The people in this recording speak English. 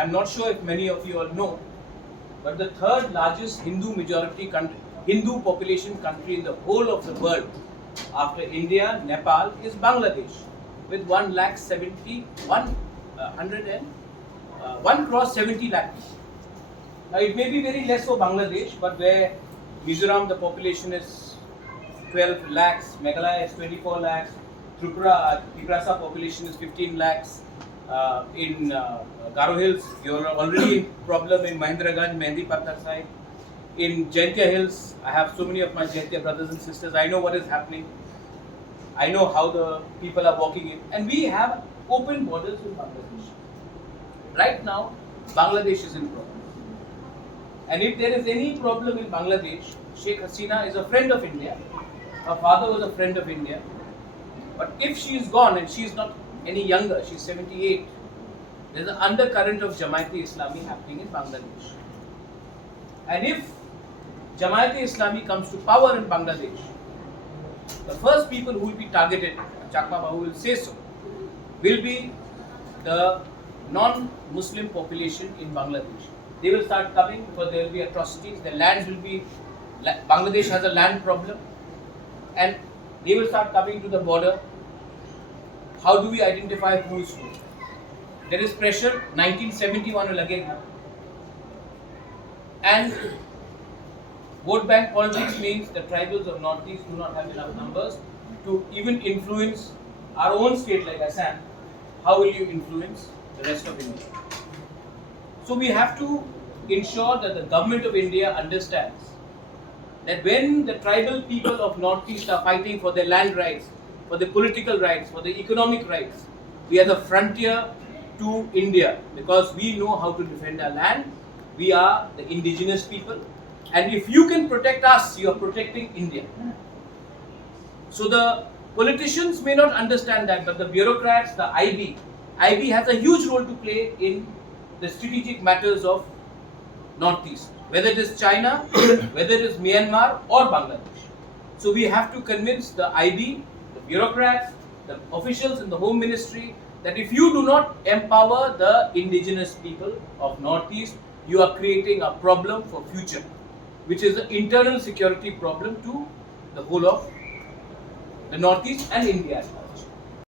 I'm not sure if many of you all know, but the third largest Hindu population country in the whole of the world after India, Nepal is Bangladesh with 1 crore 70 lakh. Now it may be very less for Bangladesh, but where Mizoram the population is 12 lakhs, Meghalaya is 24 lakhs, Triprasa population is 15 lakhs. In Garo Hills, you're already in problem in Mahendraganj, Mehndi Pathar side. In Jaintia Hills, I have so many of my Jaintia brothers and sisters. I know what is happening. I know how the people are walking in. And we have open borders with Bangladesh. Right now, Bangladesh is in problem. And if there is any problem in Bangladesh, Sheikh Hasina is a friend of India. Her father was a friend of India. But if she is gone and she is not any younger, she is 78, there is an undercurrent of Jamaat-e-Islami happening in Bangladesh. And if Jamaat-e-Islami comes to power in Bangladesh, the first people who will be targeted, Chakma Babu will say so, will be the non-Muslim population in Bangladesh. They will start coming because there will be atrocities, the lands will be, Bangladesh has a land problem, and they will start coming to the border. How do we identify who is who? There is pressure, 1971 will again happen. And vote bank politics means the tribals of Northeast do not have enough numbers to even influence our own state like Assam. How will you influence the rest of India? So we have to ensure that the government of India understands that when the tribal people of Northeast are fighting for their land rights, for the political rights, for the economic rights, we are the frontier to India because we know how to defend our land. We are the indigenous people, and if you can protect us, you are protecting India. So the politicians may not understand that, but the bureaucrats, the IB has a huge role to play in the strategic matters of Northeast, whether it is China, whether it is Myanmar or Bangladesh. So we have to convince the IB, the bureaucrats, the officials in the Home Ministry that if you do not empower the indigenous people of Northeast, you are creating a problem for future, which is an internal security problem to the whole of the Northeast and India as well.